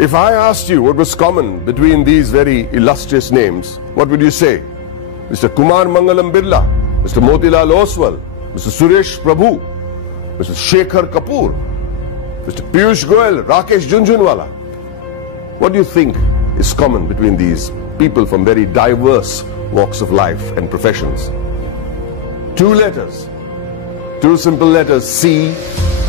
If I asked you what was common between these very illustrious names, what would you say? Mr. Kumar Mangalam Birla, Mr. Motilal Oswal, Mr. Suresh Prabhu, Mr. Shekhar Kapoor, Mr. Piyush Goyal, Rakesh Junjunwala. What do you think is common between these people from very diverse walks of life and professions? Two letters, two simple letters, C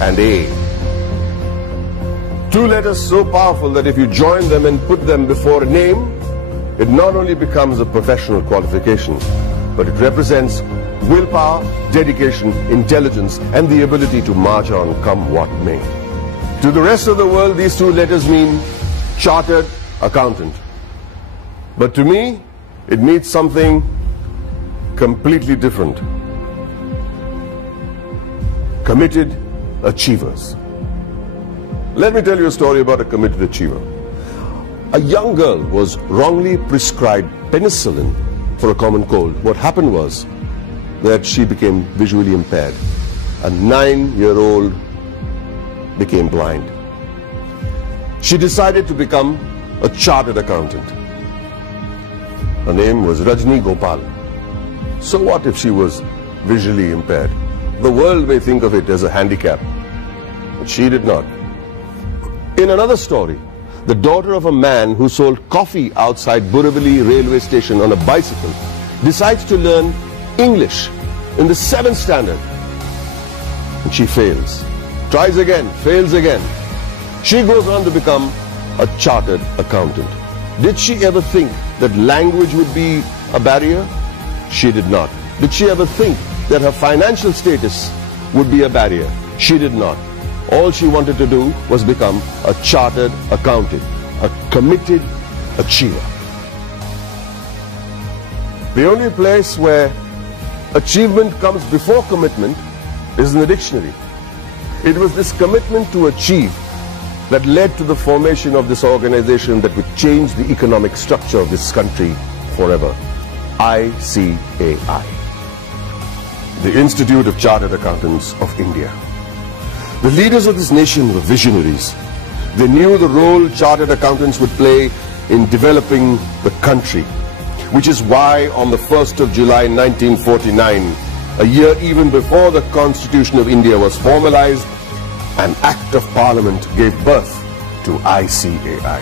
and A. Two letters so powerful that if you join them and put them before a name, it not only becomes a professional qualification, but it represents willpower, dedication, intelligence, and the ability to march on come what may. To the rest of the world, these two letters mean chartered accountant. But to me, it means something completely different. Committed achievers. Let me tell you a story about a committed achiever. A young girl was wrongly prescribed penicillin for a common cold. What happened was that she became visually impaired. A 9-year-old became blind. She decided to become a chartered accountant. Her name was Rajni Gopal. So what if she was visually impaired? The world may think of it as a handicap, but she did not. In another story, the daughter of a man who sold coffee outside Borivali railway station on a bicycle decides to learn English in the 7th standard. And she fails. Tries again, fails again. She goes on to become a chartered accountant. Did she ever think that language would be a barrier? She did not. Did she ever think that her financial status would be a barrier? She did not. All she wanted to do was become a chartered accountant, a committed achiever. The only place where achievement comes before commitment is in the dictionary. It was this commitment to achieve that led to the formation of this organization that would change the economic structure of this country forever. ICAI, the Institute of Chartered Accountants of India. The leaders of this nation were visionaries. They knew the role chartered accountants would play in developing the country, which is why on the 1st of July 1949, a year even before the Constitution of India was formalized, an Act of Parliament gave birth to ICAI.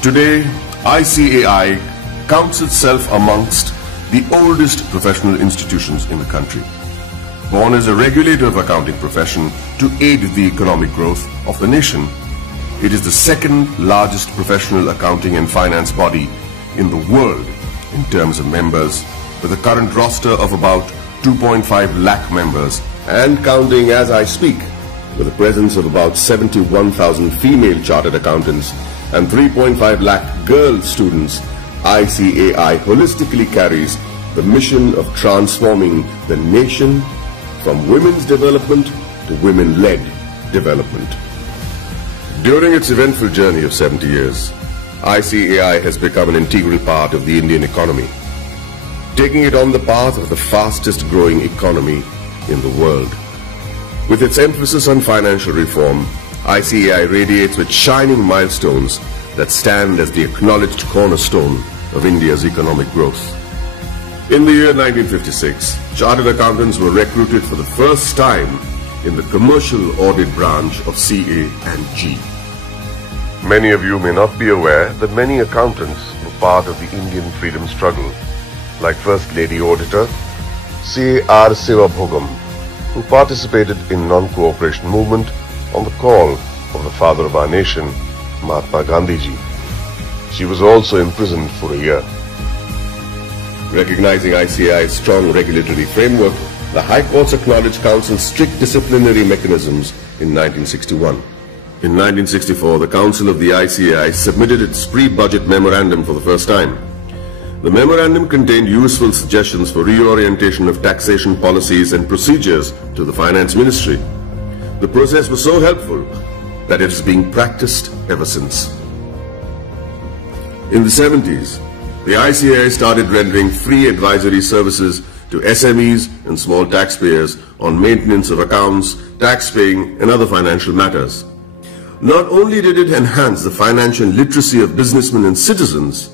Today, ICAI counts itself amongst the oldest professional institutions in the country. Born as a regulator of accounting profession to aid the economic growth of the nation, it is the second largest professional accounting and finance body in the world in terms of members, with a current roster of about 2.5 lakh members and counting as I speak, with a presence of about 71,000 female chartered accountants and 3.5 lakh girl students. ICAI holistically carries the mission of transforming the nation from women's development to women-led development. During its eventful journey of 70 years, ICAI has become an integral part of the Indian economy, taking it on the path of the fastest growing economy in the world. With its emphasis on financial reform, ICAI radiates with shining milestones that stand as the acknowledged cornerstone of India's economic growth. In the year 1956, chartered accountants were recruited for the first time in the commercial audit branch of CA and G. Many of you may not be aware that many accountants were part of the Indian freedom struggle, like First Lady Auditor C.R. Sivabhogam, who participated in non-cooperation movement on the call of the father of our nation, Mahatma Gandhiji. She was also imprisoned for a year. Recognizing ICAI's strong regulatory framework, the High Courts acknowledged Council's strict disciplinary mechanisms in 1961. In 1964, the Council of the ICAI submitted its pre-budget memorandum for the first time. The memorandum contained useful suggestions for reorientation of taxation policies and procedures to the Finance Ministry. The process was so helpful that it is being practiced ever since. In the 70s, the ICAI started rendering free advisory services to SMEs and small taxpayers on maintenance of accounts, tax paying and other financial matters. not only did it enhance the financial literacy of businessmen and citizens,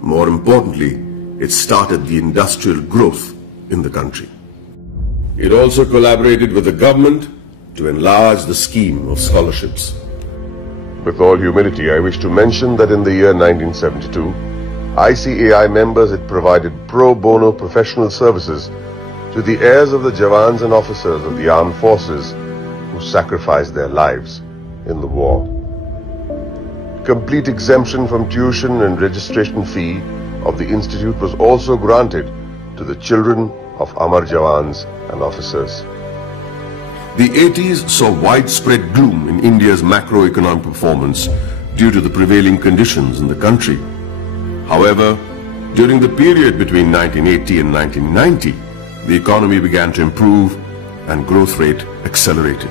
more importantly, it started the industrial growth in the country. It also collaborated with the government to enlarge the scheme of scholarships. With all humility, I wish to mention that in the year 1972, ICAI members had provided pro bono professional services to the heirs of the Jawans and officers of the armed forces who sacrificed their lives in the war. Complete exemption from tuition and registration fee of the institute was also granted to the children of Amar Jawans and officers. The 80s saw widespread gloom in India's macroeconomic performance due to the prevailing conditions in the country. However, during the period between 1980 and 1990, the economy began to improve and growth rate accelerated.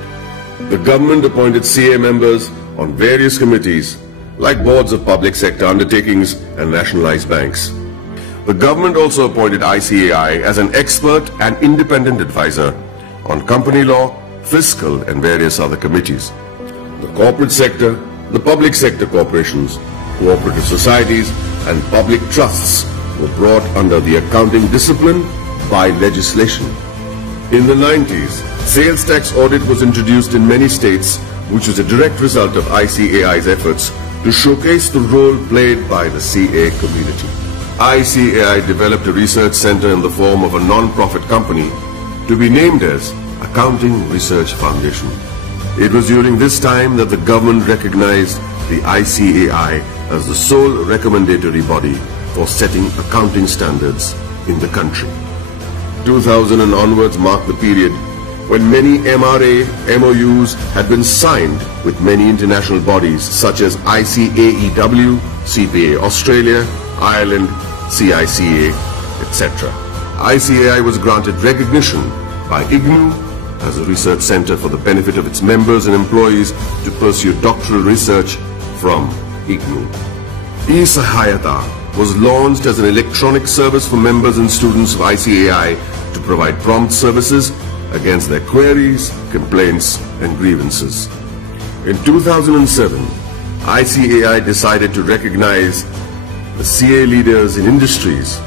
The government appointed CA members on various committees like boards of public sector undertakings and nationalized banks. The government also appointed ICAI as an expert and independent advisor on company law, fiscal and various other committees. The corporate sector, the public sector corporations, cooperative societies and public trusts were brought under the accounting discipline by legislation. In the 90s, sales tax audit was introduced in many states, which was a direct result of ICAI's efforts to showcase the role played by the CA community. ICAI developed a research center in the form of a non-profit company to be named as Accounting Research Foundation. It was during this time that the government recognized the ICAI as the sole recommendatory body for setting accounting standards in the country. 2000 and onwards marked the period when many MRA MOUs had been signed with many international bodies such as ICAEW, CPA Australia, Ireland, CICA, etc. ICAI was granted recognition by IGNU as a research center for the benefit of its members and employees to pursue doctoral research from IGNU. eSahayata was launched as an electronic service for members and students of ICAI to provide prompt services against their queries, complaints and grievances. In 2007, ICAI decided to recognize the CA leaders in industries,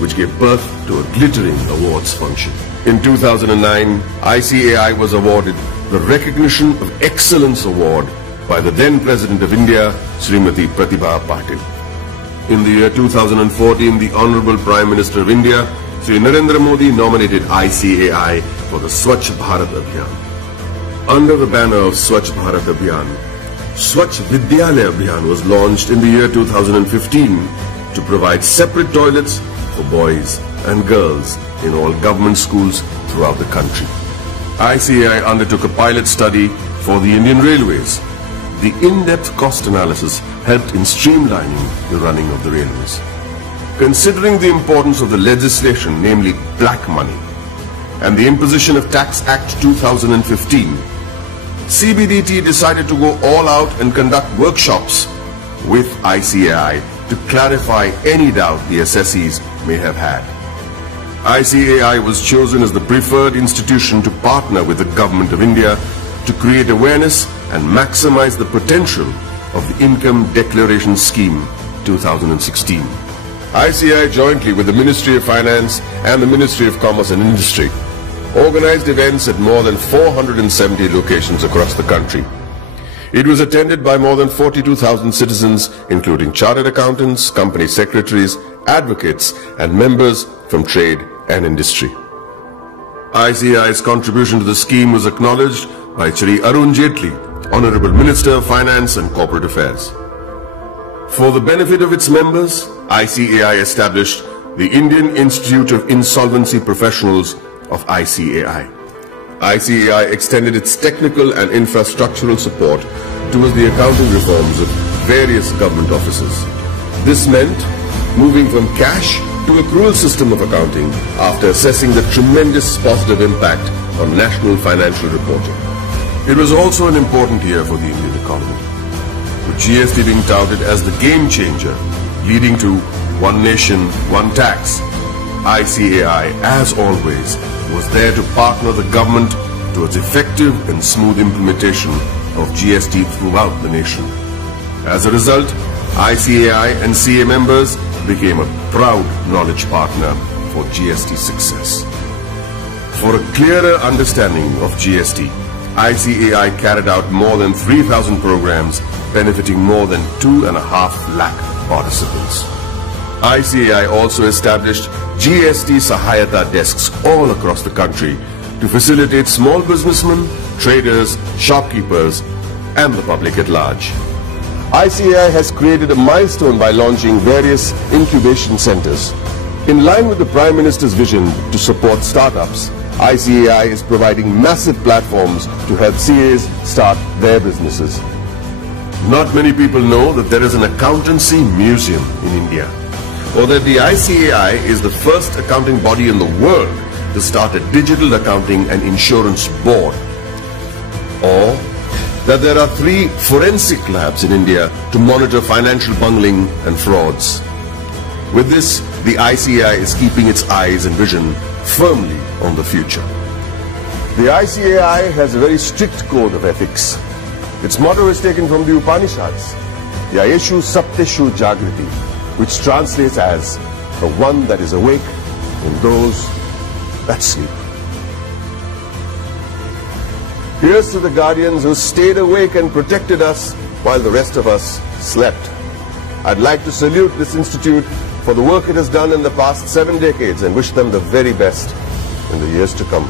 which gave birth to a glittering awards function. In 2009, ICAI was awarded the Recognition of Excellence Award by the then President of India, Srimati Pratibha Patil. In the year 2014, the Honorable Prime Minister of India, Sri Narendra Modi, nominated ICAI for the Swachh Bharat Abhiyan. Under the banner of Swachh Bharat Abhiyan, Swachh Vidyalaya Abhiyan was launched in the year 2015 to provide separate toilets for boys and girls in all government schools throughout the country. ICAI undertook a pilot study for the Indian Railways. The in-depth cost analysis helped in streamlining the running of the railways. Considering the importance of the legislation, namely black money, and the imposition of Tax Act 2015, CBDT decided to go all out and conduct workshops with ICAI to clarify any doubt the assessees may have had. ICAI was chosen as the preferred institution to partner with the Government of India to create awareness and maximize the potential of the Income Declaration Scheme 2016. ICAI, jointly with the Ministry of Finance and the Ministry of Commerce and Industry, organized events at more than 470 locations across the country. It was attended by more than 42,000 citizens, including chartered accountants, company secretaries, advocates, and members from trade and industry. ICAI's contribution to the scheme was acknowledged by Shri Arun Jaitley, Honorable Minister of Finance and Corporate Affairs. For the benefit of its members, ICAI established the Indian Institute of Insolvency Professionals of ICAI. ICAI extended its technical and infrastructural support towards the accounting reforms of various government offices. This meant moving from cash to accrual system of accounting after assessing the tremendous positive impact on national financial reporting. It was also an important year for the Indian economy, with GST being touted as the game changer, leading to one nation, one tax. ICAI, as always, was there to partner the government towards effective and smooth implementation of GST throughout the nation. As a result, ICAI and CA members became a proud knowledge partner for GST success. For a clearer understanding of GST, ICAI carried out more than 3,000 programs benefiting more than 2.5 lakh participants. ICAI also established GST Sahayata desks all across the country to facilitate small businessmen, traders, shopkeepers and the public at large. ICAI has created a milestone by launching various incubation centers. In line with the Prime Minister's vision to support startups, ICAI is providing massive platforms to help CAs start their businesses. Not many people know that there is an accountancy museum in India, or that the ICAI is the first accounting body in the world to start a digital accounting and insurance board, or that there are 3 forensic labs in India to monitor financial bungling and frauds. With this, the ICAI is keeping its eyes and vision firmly on the future. The ICAI has a very strict code of ethics. Its motto is taken from the Upanishads, Yayeshu Sapteshu Jagriti, which translates as the one that is awake in those that sleep. Here's to the guardians who stayed awake and protected us while the rest of us slept. I'd like to salute this institute for the work it has done in the past 7 decades and wish them the very best in the years to come.